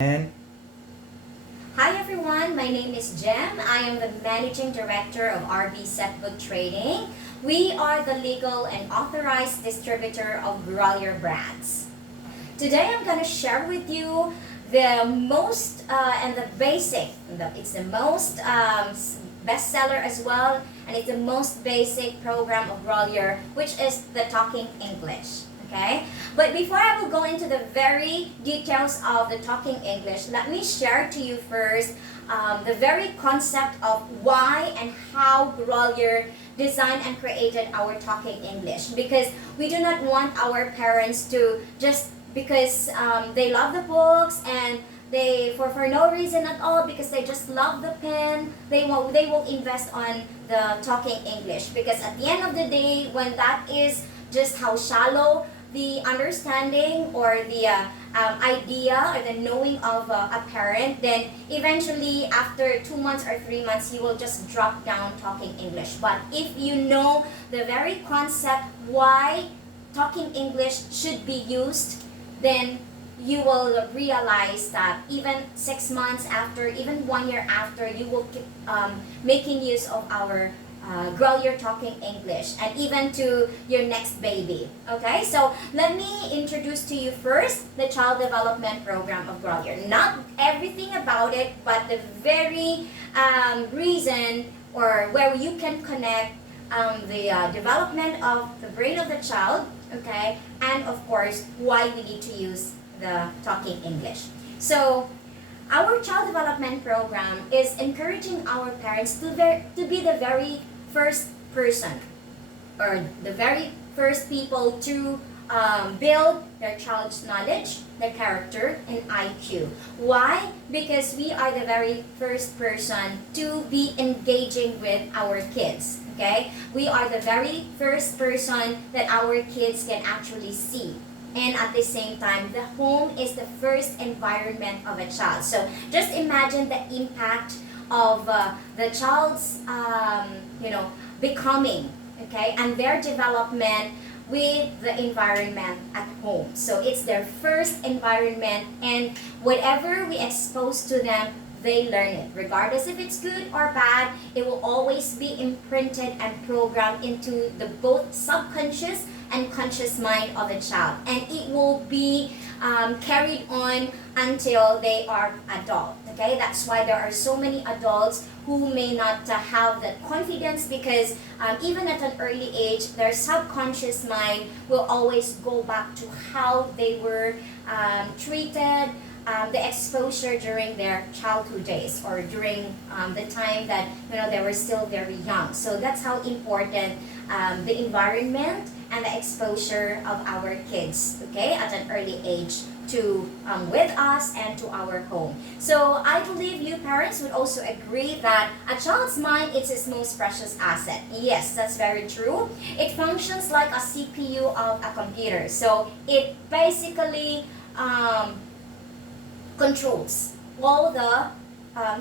And Hi everyone, my name is Jem. I am the Managing Director of RB Setbook Trading. We are the legal and authorized distributor of Grolier brands. Today I'm going to share with you the most and the basic, it's the most bestseller as well, and it's the most basic program of Grolier, which is the Talking English. Okay, but before I will go into the very details of the Talking English, let me share to you first the very concept of why and how Grolier designed and created our Talking English, because we do not want our parents to just because they love the books and they for no reason at all, because they just love the pen, they will invest on the Talking English, because at the end of the day, when that is just how shallow the understanding or the idea or the knowing of a parent, then eventually after 2 months or 3 months you will just drop down Talking English. But if you know the very concept why Talking English should be used, then you will realize that even 6 months after, even 1 year after, you will keep making use of our Grolier Talking English, and even to your next baby. Okay, so let me introduce to you first the Child Development Program of Grolier. Not everything about it, but the very reason or where you can connect the development of the brain of the child, okay, and of course why we need to use the Talking English. So our child development program is encouraging our parents to be the very first person or the very first people to build their child's knowledge, their character, and IQ. Why? Because we are the very first person to be engaging with our kids. Okay? We are the very first person that our kids can actually see. And at the same time, the home is the first environment of a child. So just imagine the impact of the child's, becoming, okay, and their development with the environment at home. So it's their first environment, and whatever we expose to them, they learn it. Regardless if it's good or bad, it will always be imprinted and programmed into the both subconscious and conscious mind of the child, and it will be carried on until they are adult. Okay, that's why there are so many adults who may not have that confidence, because even at an early age, their subconscious mind will always go back to how they were treated, the exposure during their childhood days, or during the time that they were still very young. So that's how important the environment and the exposure of our kids, okay, at an early age to with us and to our home. So I believe you parents would also agree that a child's mind is his most precious asset. Yes, that's very true. It functions like a CPU of a computer. So it basically controls all the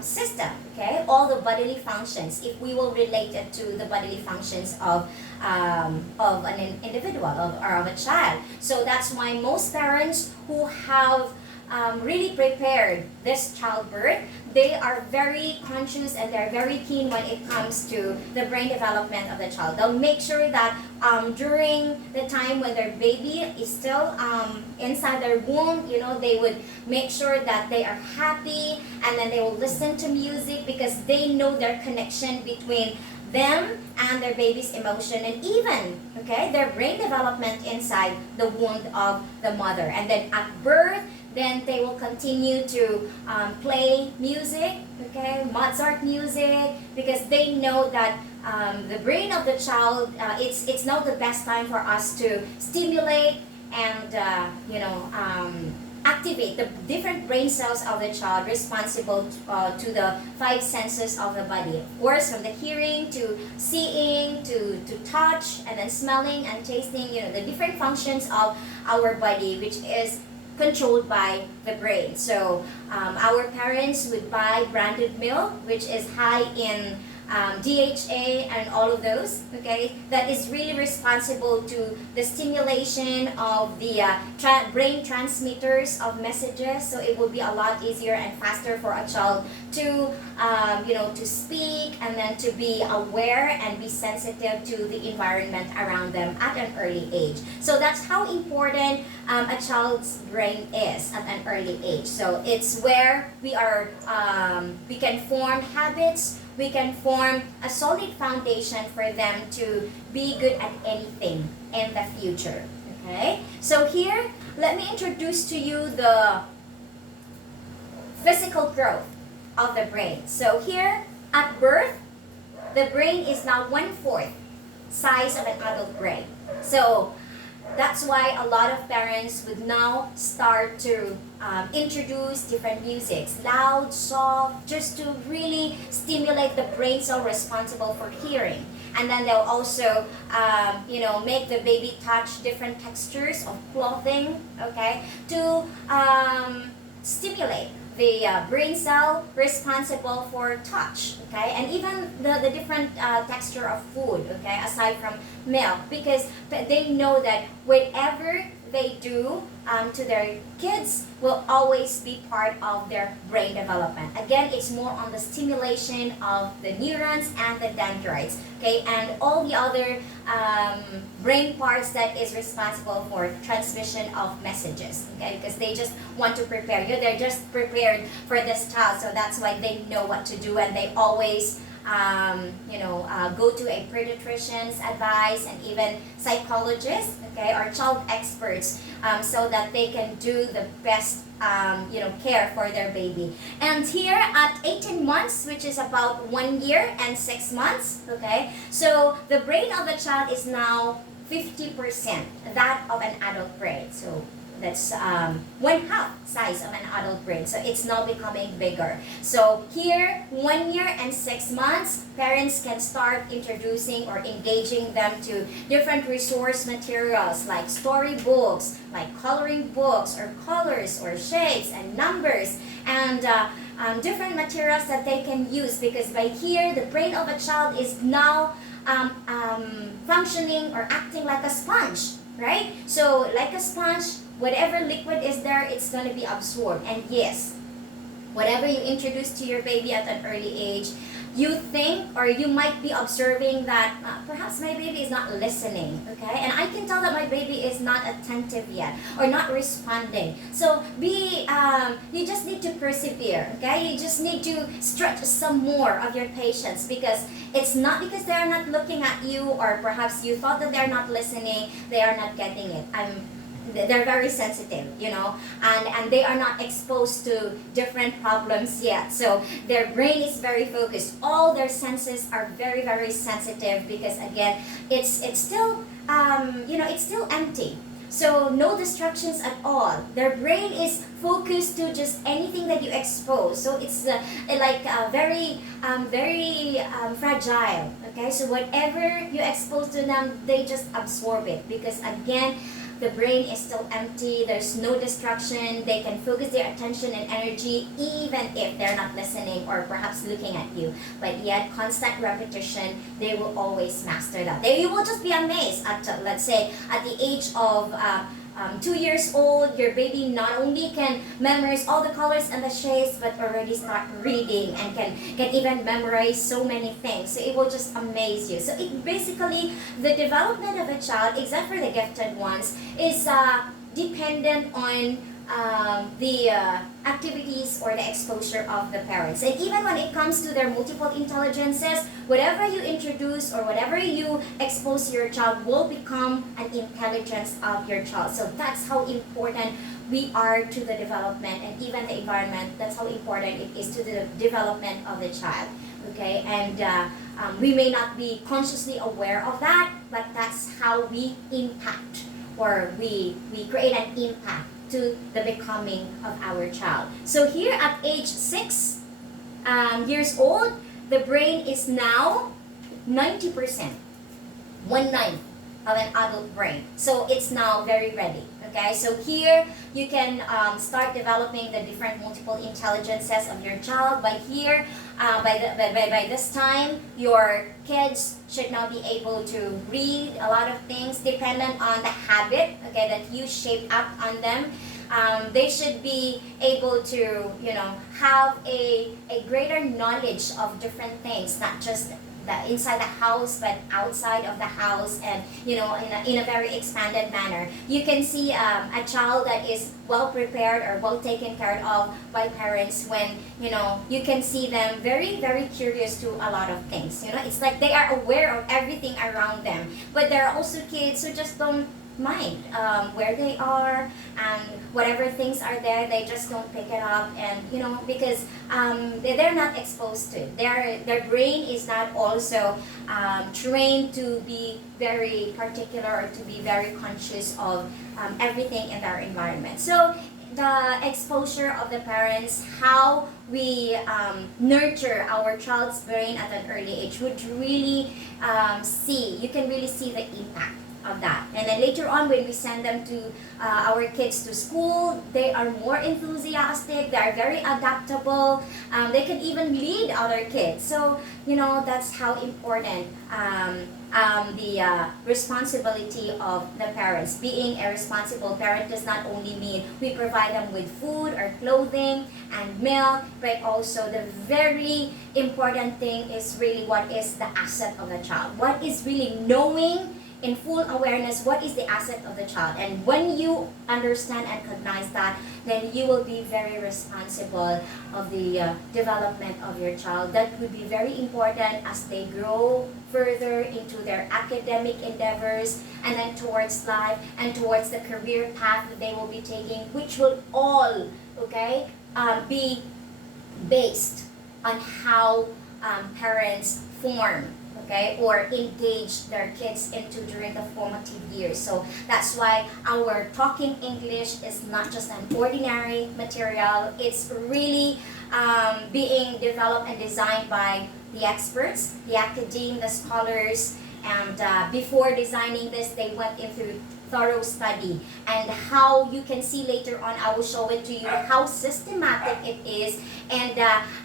system, okay, all the bodily functions, if we will relate it to the bodily functions of an individual or of a child. So that's why most parents who have really prepared this childbirth, they are very conscious and they're very keen when it comes to the brain development of the child. They'll make sure that during the time when their baby is still inside their womb, they would make sure that they are happy, and then they will listen to music, because they know their connection between them and their baby's emotion, and even, okay, their brain development inside the womb of the mother. And then at birth, then they will continue to play music, okay, Mozart music, because they know that the brain of the child, it's not the best time for us to stimulate and activate the different brain cells of the child responsible to the five senses of the body. Of course, from the hearing to seeing to touch, and then smelling and tasting, the different functions of our body, which is controlled by the brain. So our parents would buy branded milk, which is high in DHA and all of those, okay, that is really responsible to the stimulation of the brain transmitters of messages. So it will be a lot easier and faster for a child to, to speak and then to be aware and be sensitive to the environment around them at an early age. So that's how important a child's brain is at an early age. So it's where we can form habits, we can form a solid foundation for them to be good at anything in the future. Okay? So here, let me introduce to you the physical growth of the brain. So here, at birth, the brain is now 1/4 size of an adult brain. So that's why a lot of parents would now start to introduce different musics, loud, soft, just to really stimulate the brain cell responsible for hearing. And then they'll also, make the baby touch different textures of clothing, okay, to stimulate the brain cell responsible for touch, okay, and even the different texture of food, okay, aside from milk, because they know that whatever they do to their kids will always be part of their brain development. Again, it's more on the stimulation of the neurons and the dendrites, okay, and all the other brain parts that is responsible for transmission of messages, okay, because they just want to prepare you. They're just prepared for this child, so that's why they know what to do, and they always go to a pediatrician's advice and even psychologists, okay, or child experts, so that they can do the best care for their baby. And here at 18 months, which is about 1 year and 6 months, okay, so the brain of the child is now 50% that of an adult brain. So that's 1/2 size of an adult brain. So it's now becoming bigger. So here, 1 year and 6 months, parents can start introducing or engaging them to different resource materials like storybooks, like coloring books, or colors or shapes and numbers, and different materials that they can use, because by here, the brain of a child is now functioning or acting like a sponge, right? So like a sponge, whatever liquid is there, it's going to be absorbed. And yes, whatever you introduce to your baby at an early age, you think or you might be observing that perhaps my baby is not listening, okay? And I can tell that my baby is not attentive yet or not responding. So you just need to persevere, okay? You just need to stretch some more of your patience, because it's not because they're not looking at you, or perhaps you thought that they're not listening, they are not getting it. They're very sensitive, and they are not exposed to different problems yet. So their brain is very focused. All their senses are very, very sensitive, because again, it's still, it's still empty. So no distractions at all. Their brain is focused to just anything that you expose. So it's very fragile. Okay, so whatever you expose to them, they just absorb it, because again, the brain is still empty, there's no distraction, they can focus their attention and energy even if they're not listening or perhaps looking at you. But yet, constant repetition, they will always master that. You will just be amazed at, let's say, at the age of 2 years old, your baby not only can memorize all the colors and the shapes, but already start reading and can even memorize so many things. So it will just amaze you. So it basically, the development of a child, except for the gifted ones, is dependent on the activities or the exposure of the parents. And even when it comes to their multiple intelligences, whatever you introduce or whatever you expose your child will become an intelligence of your child. So that's how important we are to the development, and even the environment, that's how important it is to the development of the child. Okay, and we may not be consciously aware of that, but that's how we impact, or we create an impact to the becoming of our child. So here at age 6 years old, the brain is now 90%, 1/9 of an adult brain. So it's now very ready, Okay, so here you can start developing the different multiple intelligences of your child. By here, by this time, your kids should now be able to read a lot of things dependent on the habit, okay, that you shape up on them. They should be able to, have a greater knowledge of different things, not just inside the house but outside of the house, and in a very expanded manner. You can see a child that is well prepared or well taken care of by parents when you can see them very, very curious to a lot of things. It's like they are aware of everything around them, but there are also kids who just don't mind where they are, and whatever things are there, they just don't pick it up, and because they're not exposed to it. Their brain is not also trained to be very particular or to be very conscious of everything in their environment. So the exposure of the parents, how we nurture our child's brain at an early age would really you can really see the impact of that. And then later on, when we send them to our kids to school, they are more enthusiastic, they are very adaptable, they can even lead other kids. So that's how important the responsibility of the parents. Being a responsible parent does not only mean we provide them with food or clothing and milk, but also the very important thing is really what is the asset of the child. What is really knowing in full awareness what is the asset of the child. And when you understand and recognize that, then you will be very responsible of the development of your child. That would be very important as they grow further into their academic endeavors, and then towards life and towards the career path that they will be taking, which will all be based on how parents form or engage their kids into during the formative years. So that's why our talking English is not just an ordinary material. It's really being developed and designed by the experts, the academe, the scholars, and before designing this, they went into thorough study. And how you can see later on, I will show it to you how systematic it is, and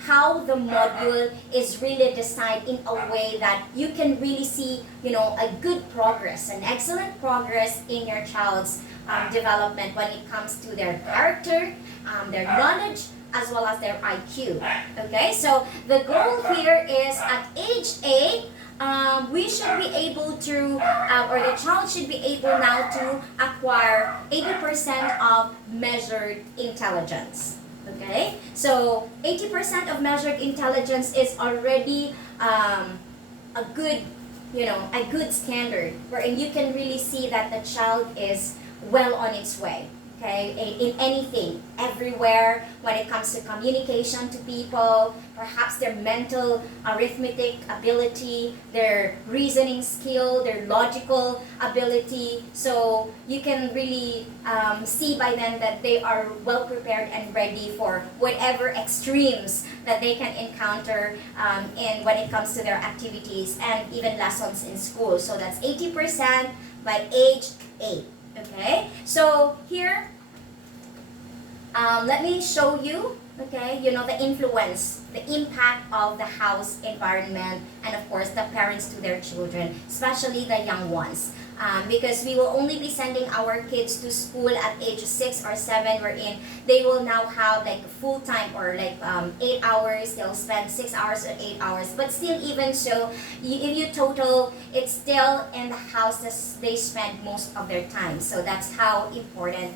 how the module is really designed in a way that you can really see a good progress, an excellent progress in your child's development when it comes to their character, their knowledge, as well as their IQ. Okay, so the goal here is at age 8, we should be able to, or the child should be able now to acquire 80% of measured intelligence. Okay, so 80% of measured intelligence is already a good, a good standard, wherein you can really see that the child is well on its way. Okay, in anything, everywhere, when it comes to communication to people, perhaps their mental arithmetic ability, their reasoning skill, their logical ability. So you can really see by then that they are well prepared and ready for whatever extremes that they can encounter in when it comes to their activities and even lessons in school. So that's 80% by age 8. Okay, so here, let me show you, the influence, the impact of the house environment, and of course the parents to their children, especially the young ones. Because we will only be sending our kids to school at age 6 or 7, wherein they will now have like full time or like 8 hours. They'll spend 6 hours or 8 hours, but still, even so, if you total, it's still in the house that they spend most of their time. So that's how important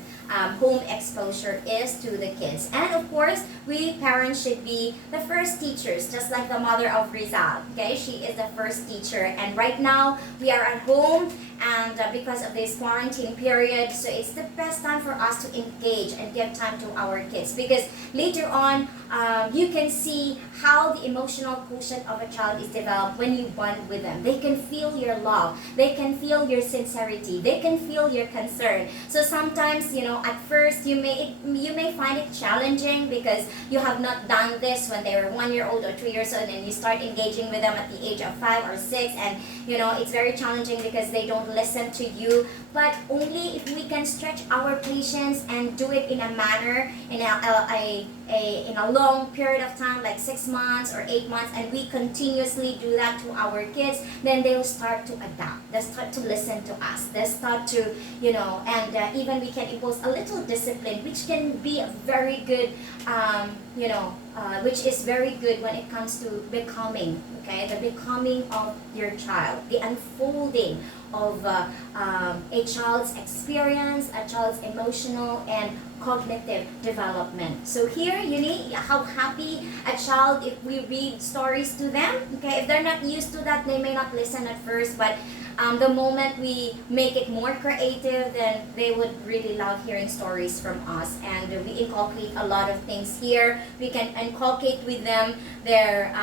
home exposure is to the kids. And of course, we parents should be the first teachers, just like the mother of Rizal. Okay, she is the first teacher, and right now we are at home, and because of this quarantine period, so it's the best time for us to engage and give time to our kids, because later on you can see how the emotional quotient of a child is developed when you bond with them. They can feel your love, they can feel your sincerity, they can feel your concern. So sometimes, at first you may find it challenging because you have not done this when they were 1 year old or 2 years old, and you start engaging with them at the age of 5 or 6, and it's very challenging because they don't listen to you, but only if we can stretch our patience and do it in a manner, in in a long period of time, like 6 months or 8 months, and we continuously do that to our kids, then they'll start to adapt. They'll start to listen to us. They'll start to, and even we can impose a little discipline, which can be a very good, which is very good when it comes to becoming, okay, the becoming of your child, the unfolding of a child's experience, a child's emotional and cognitive development. So here, you need how happy a child if we read stories to them. Okay, if they're not used to that, they may not listen at first, but the moment we make it more creative, then they would really love hearing stories from us. And we inculcate a lot of things here. We can inculcate with them their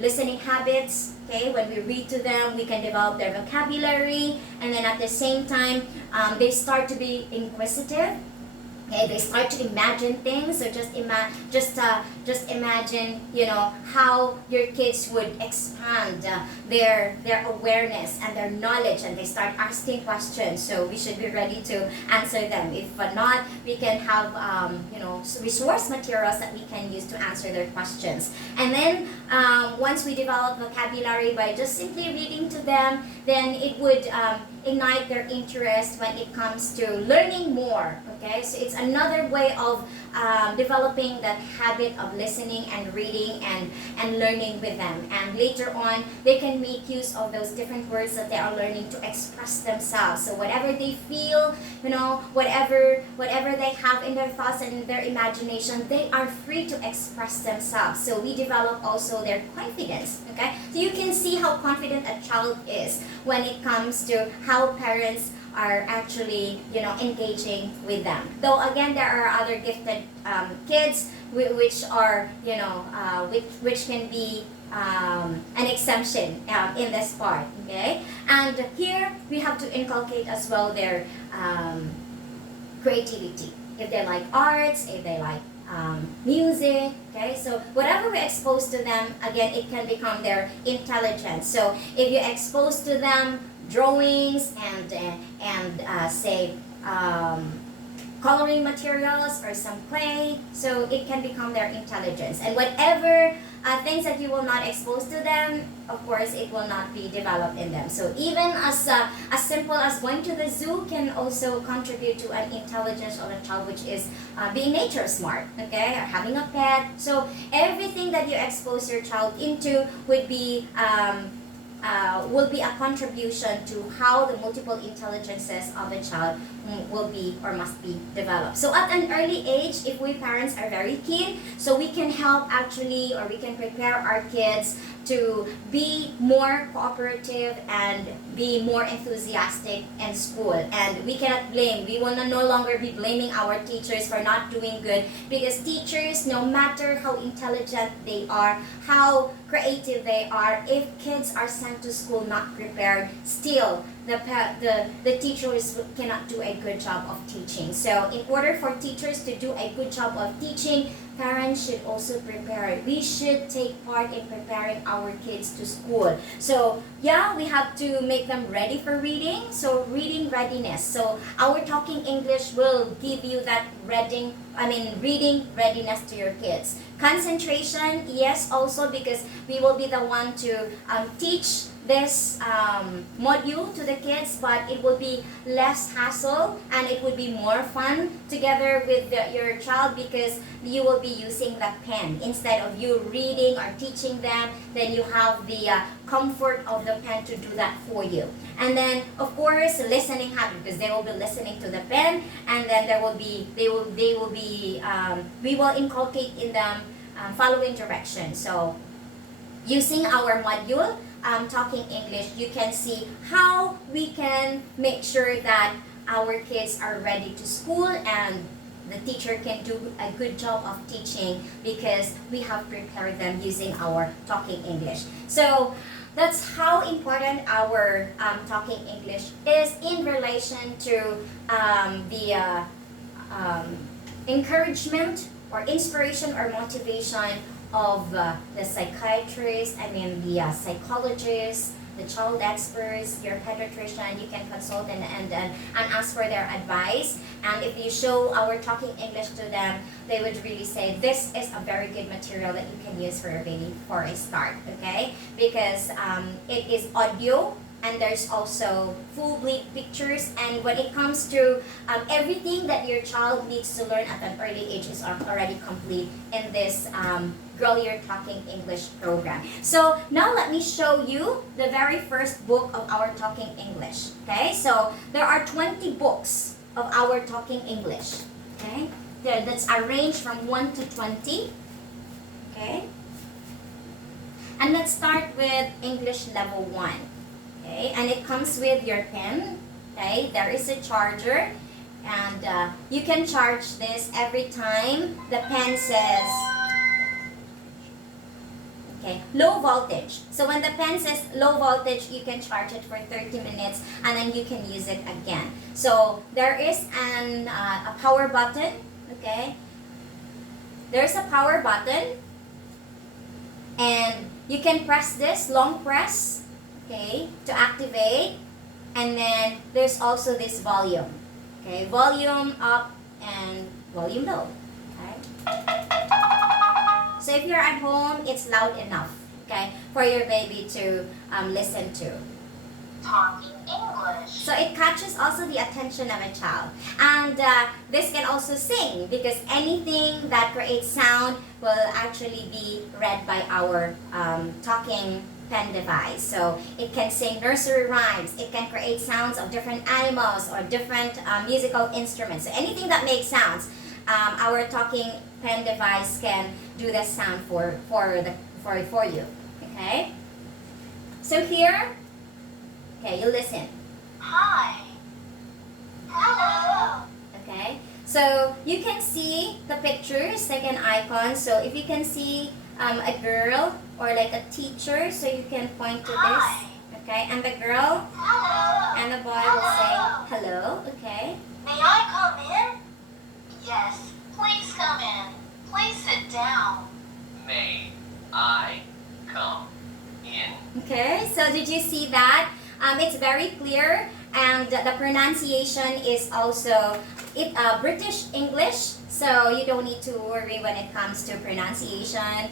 listening habits. Okay, when we read to them, we can develop their vocabulary, and then at the same time, they start to be inquisitive. Okay, they start to imagine things. So just imagine, how your kids would expand their awareness and their knowledge, and they start asking questions. So we should be ready to answer them. If not, we can have resource materials that we can use to answer their questions. And then once we develop vocabulary by just simply reading to them, then it would ignite their interest when it comes to learning more. Okay, so it's another way of developing that habit of listening and reading and learning with them. And later on, they can make use of those different words that they are learning to express themselves. So whatever they feel, whatever they have in their thoughts and in their imagination, they are free to express themselves. So we develop also their confidence. Okay, so you can see how confident a child is when it comes to how parents are actually, engaging with them. Though again, there are other gifted kids which are, which can be an exemption in this part. Okay, and here we have to inculcate as well their creativity. If they like arts, if they like music, okay, so whatever we expose to them, again, it can become their intelligence. So if you expose to them drawings and say coloring materials or some clay, so it can become their intelligence. And whatever things that you will not expose to them, of course, it will not be developed in them. So even as simple as going to the zoo can also contribute to an intelligence of a child, which is being nature smart, okay, or having a pet. So everything that you expose your child into would be will be a contribution to how the multiple intelligences of a child will be or must be developed. So at an early age, if we parents are very keen, so we can help actually, or we can prepare our kids to be more cooperative and be more enthusiastic in school. And we cannot blame, we will no longer be blaming our teachers for not doing good, because teachers, no matter how intelligent they are, how creative they are, if kids are sent to school not prepared, still the teachers cannot do a good job of teaching. So in order for teachers to do a good job of teaching, parents should also prepare. We should take part in preparing our kids to school. So yeah, we have to make them ready for reading. So reading readiness. So our talking English will give you that reading readiness to your kids. Concentration, yes, also, because we will be the one to teach this module to the kids, but it will be less hassle and it would be more fun together with your child, because you will be using the pen instead of you reading or teaching them. Then you have the comfort of the pen to do that for you. And then of course listening habit, because they will be listening to the pen, and then we will inculcate in them following directions. So using our module, talking English, you can see how we can make sure that our kids are ready to school and the teacher can do a good job of teaching, because we have prepared them using our talking English. So that's how important our talking English is in relation to the encouragement or inspiration or motivation of the psychiatrists, the psychologists, the child experts, your pediatrician. You can consult and ask for their advice. And if you show our talking English to them, they would really say this is a very good material that you can use for your baby for a start, okay? Because it is audio, and there's also full bleed pictures, and when it comes to everything that your child needs to learn at an early age is already complete in this Grolier Talking English program. So now let me show you the very first book of our Talking English. Okay, so there are 20 books of our Talking English. Okay, that's arranged from 1 to 20. Okay, and let's start with English level 1. Okay, and it comes with your pen. Okay, there is a charger, and you can charge this every time the pen says low voltage. So when the pen says low voltage, you can charge it for 30 minutes and then you can use it again. So there is a power button. Okay, there's a power button, and you can press this long press, okay, to activate. And then there's also this volume, okay, volume up and volume low. Okay, so if you're at home, it's loud enough, okay, for your baby to listen to. Talking English. So it catches also the attention of a child. And this can also sing, because anything that creates sound will actually be read by our talking pen device. So it can sing nursery rhymes, it can create sounds of different animals or different musical instruments. So anything that makes sounds, our talking pen device can do the sound for you. Okay? So here, okay, you listen. Hi. Hello. Okay, so you can see the pictures like an icon. So if you can see a girl or like a teacher, so you can point to this. Okay, and the girl Hello. and the boy will say hello. Okay, May I come in? Yes, please come in. Please sit down. May I come in? okay, so did you see that? It's very clear, and the pronunciation is also British English, so you don't need to worry when it comes to pronunciation,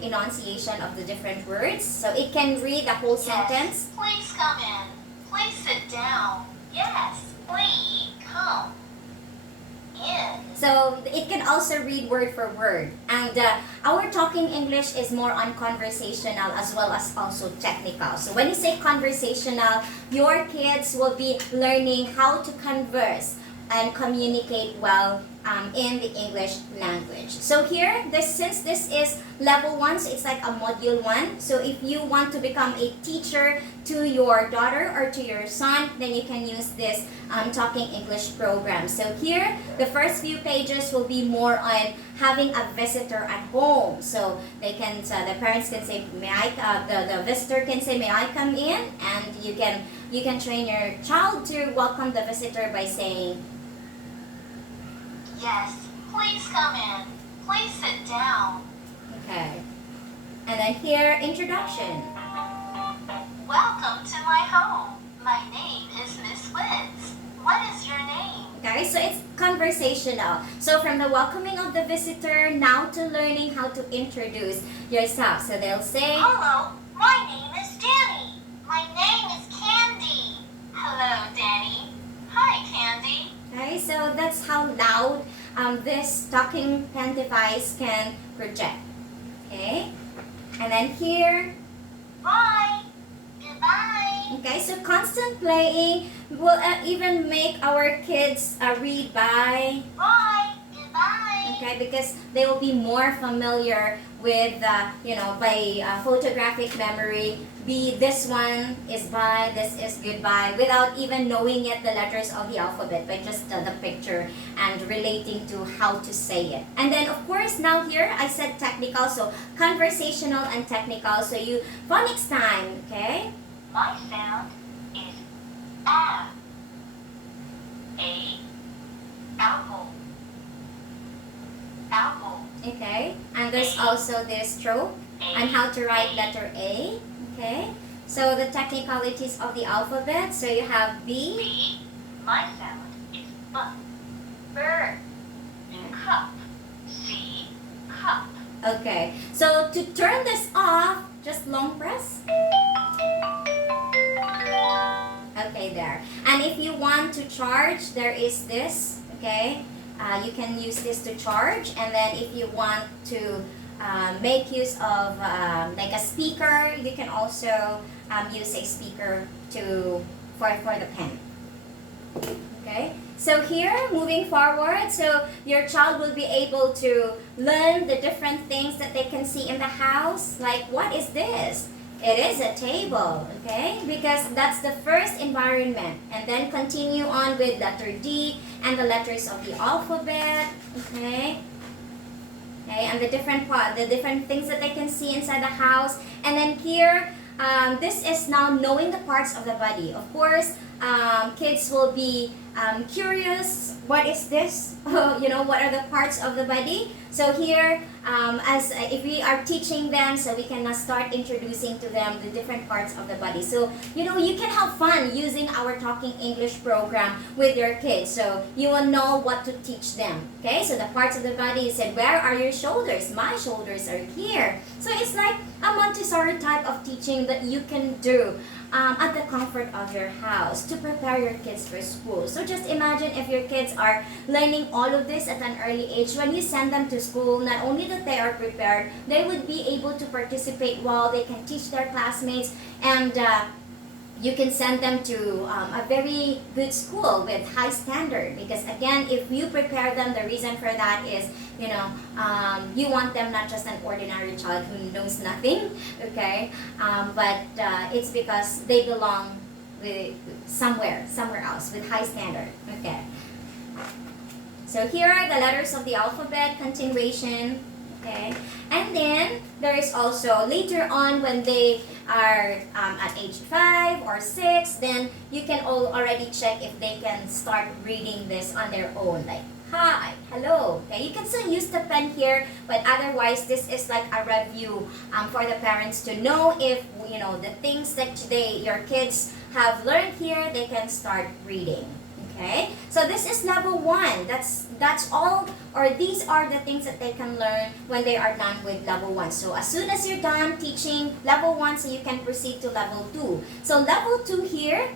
enunciation of the different words. So it can read the whole sentence. Yes, please come in. Please sit down. Yes, please come in. So it can also read word for word. And our talking English is more on conversational as well as also technical. So when you say conversational, your kids will be learning how to converse and communicate well in the English language. So here, since this is level 1, so it's like a module 1. So if you want to become a teacher to your daughter or to your son, then you can use this Talking English program. So here, the first few pages will be more on having a visitor at home. So they can, the parents can say, may I, the visitor can say, may I come in? And you can train your child to welcome the visitor by saying, Yes, please come in. Please sit down. okay. And then here, introduction. Welcome to my home. My name is Miss Witz. What is your name? Okay, so it's conversational. So from the welcoming of the visitor, now to learning how to introduce yourself. So they'll say, Hello, my name is Danny. My name is Candy. Hello, Danny. Hi, Candy. okay, so that's how loud this talking pen device can project. Okay, and then here, Bye. Goodbye. okay, so constant playing will even make our kids read by, Bye. Goodbye. okay, because they will be more familiar with, by photographic memory, this one is bye, this is goodbye, without even knowing yet the letters of the alphabet, by just the picture and relating to how to say it. And then, of course, now here, I said technical, so conversational and technical, so you, phonics time, okay? My sound is A. A. Apple. Apple. Okay, and there's also this stroke and how to write letter A. Okay, So the technicalities of the alphabet. So you have B. B. My sound is B. Bird. Cup. C. Cup. Okay. So to turn this off, just long press. Okay, there. And if you want to charge, there is this. Okay. You can use this to charge. And then if you want to make use of like a speaker, you can also use a speaker for the pen. Okay, so here, moving forward, so your child will be able to learn the different things that they can see in the house. Like, what is this? It is a table, okay? Because that's the first environment. And then continue on with letter D and the letters of the alphabet, okay? Okay, and the different things that they can see inside the house. And then here, this is now knowing the parts of the body. Of course, kids will be curious, what is this? What are the parts of the body? So here, if we are teaching them, so we can now start introducing to them the different parts of the body. So, you can have fun using our Talking English program with your kids. So you will know what to teach them. Okay, so the parts of the body, you said, where are your shoulders? My shoulders are here. So it's like a Montessori type of teaching that you can do at the comfort of your house to prepare your kids for school. So just imagine if your kids are learning all of this at an early age. When you send them to school, not only that they are prepared, they would be able to participate well, they can teach their classmates, and you can send them to a very good school with high standard. Because again, if you prepare them, the reason for that is, you want them not just an ordinary child who knows nothing, okay? But it's because they belong with somewhere else with high standard, okay? So here are the letters of the alphabet, continuation, okay? And then there is also later on when they are at age 5 or 6, then you can already check if they can start reading this on their own, like hi, hello. Okay, you can still use the pen here, but otherwise this is like a review for the parents to know if the things that your kids have learned here, they can start reading. Okay, so this is level 1. That's all, or these are the things that they can learn when they are done with level 1. So as soon as you're done teaching level 1, so you can proceed to level 2. So level 2 here,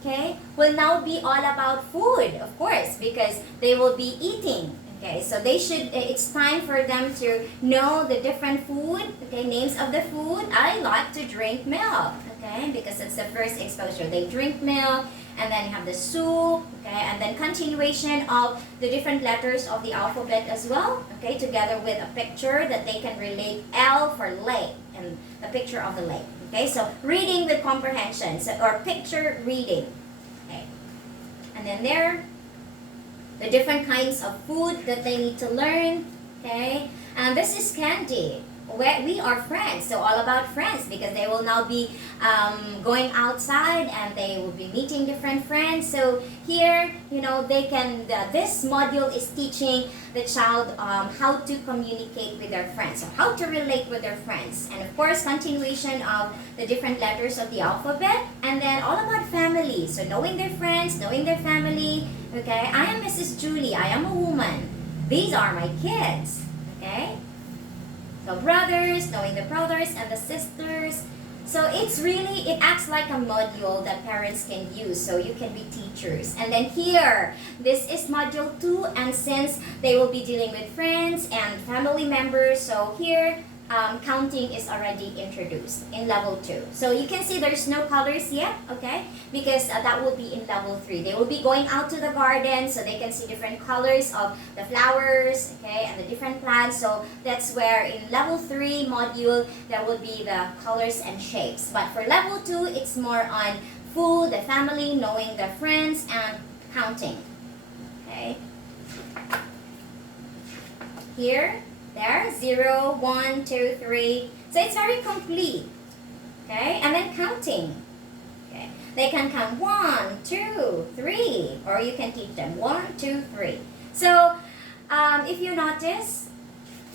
okay, will now be all about food, of course, because they will be eating. Okay, so it's time for them to know the different food, okay, names of the food. I like to drink milk, okay, because it's the first exposure. They drink milk, and then you have the soup, okay, and then continuation of the different letters of the alphabet as well, okay, together with a picture that they can relate. L for lake, and the picture of the lake, okay, so reading with comprehension, or picture reading, okay, and then the different kinds of food that they need to learn, okay, and this is Candy. We are friends, so all about friends, because they will now be going outside and they will be meeting different friends. So here, this module is teaching the child how to communicate with their friends, or how to relate with their friends. And of course, continuation of the different letters of the alphabet, and then all about family. So knowing their friends, knowing their family, okay. I am Mrs. Julie, I am a woman. These are my kids, okay. So brothers, knowing the brothers and the sisters. So it acts like a module that parents can use, so you can be teachers. And then here, this is module 2, and since they will be dealing with friends and family members, so here, counting is already introduced in level 2. So you can see there's no colors yet, okay? Because that will be in level 3. They will be going out to the garden, so they can see different colors of the flowers, okay, and the different plants. So that's where in level 3 module, there will be the colors and shapes. But for level 2, it's more on food, the family, knowing the friends, and counting, okay? Here, there, 0, 1, 2, 3. So it's very complete, okay? And then counting, okay? They can count 1, 2, 3, or you can teach them 1, 2, 3. So if you notice,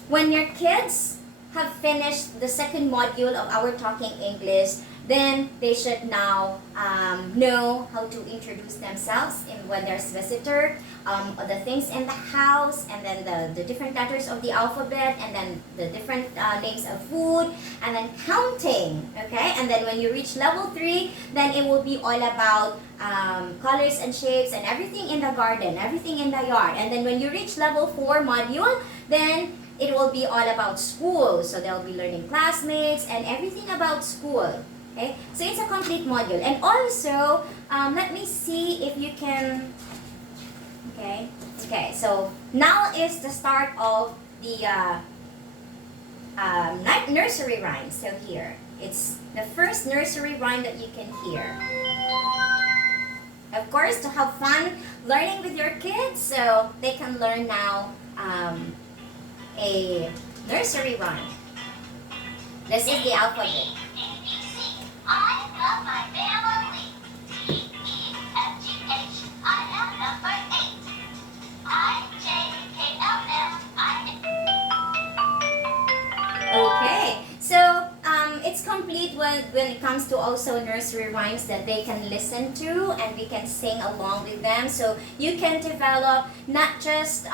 when your kids have finished the second module of our Talking English, then they should now know how to introduce themselves when there's visitor, the things in the house, and then the different letters of the alphabet, and then the different names of food, and then counting, okay? And then when you reach level 3, then it will be all about colors and shapes and everything in the garden, everything in the yard. And then when you reach level 4 module, then it will be all about school. So they'll be learning classmates and everything about school. Okay, so it's a complete module. And also, let me see if you can. Okay, so now is the start of the nursery rhyme. So here, it's the first nursery rhyme that you can hear. Of course, to have fun learning with your kids, so they can learn now a nursery rhyme. This is the alphabet. I love my family. D, E, F, G, H. I am number 8. I, J, K, L, M, I. Okay, so it's complete when it comes to also nursery rhymes that they can listen to and we can sing along with them. So you can develop not just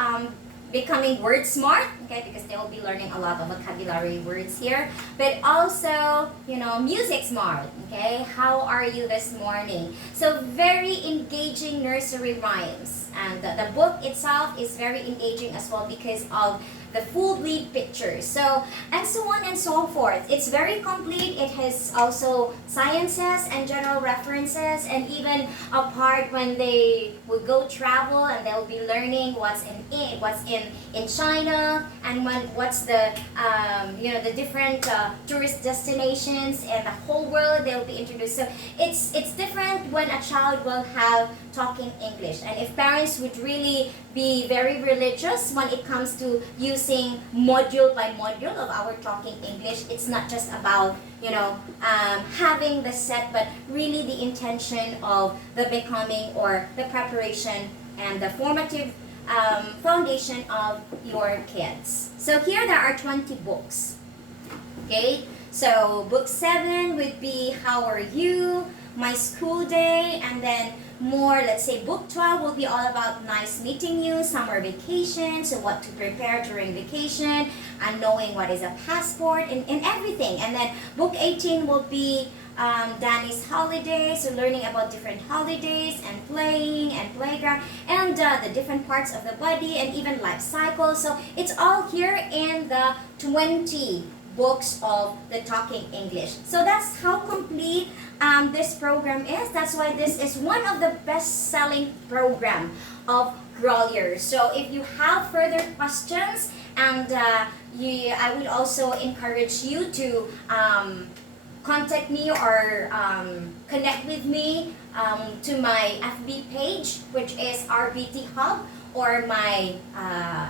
becoming word smart, okay, because they will be learning a lot of vocabulary words here, but also, music smart, okay, how are you this morning? So very engaging nursery rhymes, and the book itself is very engaging as well because of the full lead pictures, so and so on and so forth. It's very complete. It has also sciences and general references, and even a part when they will go travel and they'll be learning what's in China, and what's the the different tourist destinations and the whole world they'll be introduced. So it's different when a child will have talking English, and if parents would really be very religious when it comes to using module by module of our talking English. It's not just about having the set, but really the intention of the becoming or the preparation and the formative foundation of your kids. So here there are 20 books. Okay, so book 7 would be How Are You, My School Day, and then more, let's say book 12 will be all about nice meeting you, summer vacation, so what to prepare during vacation, and knowing what is a passport, and everything. And then book 18 will be Danny's holiday, so learning about different holidays and playing and playground and the different parts of the body and even life cycle. So it's all here in the 20 books of the Talking English. So that's how complete this program is. That's why this is one of the best-selling program of Grolier. So if you have further questions, and I would also encourage you to contact me or connect with me to my FB page, which is RBT Hub, or my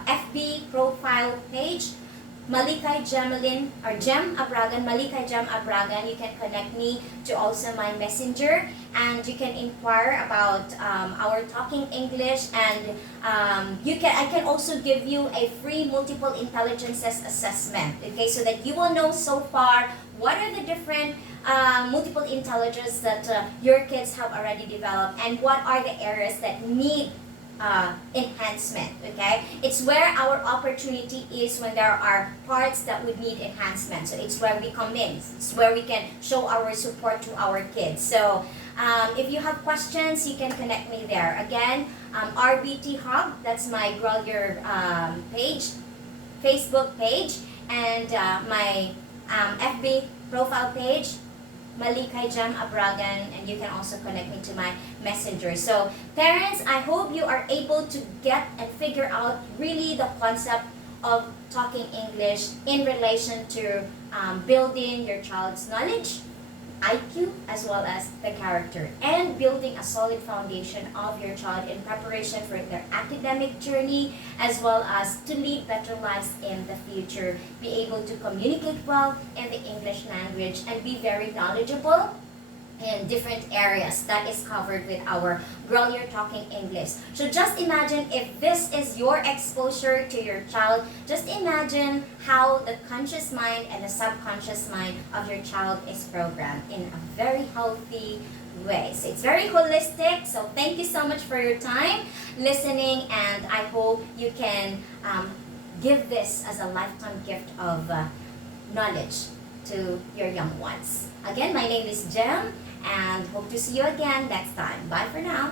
FB profile page, Malikay Gemalin or Gem Abragan, Malikay Gem Abragan. You can connect me to also my messenger, and you can inquire about our Talking English, and I can also give you a free multiple intelligences assessment, okay, so that you will know so far what are the different multiple intelligence that your kids have already developed, and what are the areas that need enhancement, okay? It's where our opportunity is when there are parts that would need enhancement. So it's where we come in. It's where we can show our support to our kids. So if you have questions, you can connect me there. Again, RBT Hub, that's my Grolier page, Facebook page, and my FB profile page, Malikay Gem Abragan, and you can also connect me to my messenger. So parents, I hope you are able to get and figure out really the concept of talking English in relation to building your child's knowledge, IQ, as well as the character, and building a solid foundation of your child in preparation for their academic journey, as well as to lead better lives in the future, be able to communicate well in the English language, and be very knowledgeable in different areas that is covered with our Grolier Talking English. So just imagine if this is your exposure to your child, just imagine how the conscious mind and the subconscious mind of your child is programmed in a very healthy way. So it's very holistic. So thank you so much for your time listening, and I hope you can give this as a lifetime gift of knowledge to your young ones. Again, my name is Jem, and hope to see you again next time. Bye for now.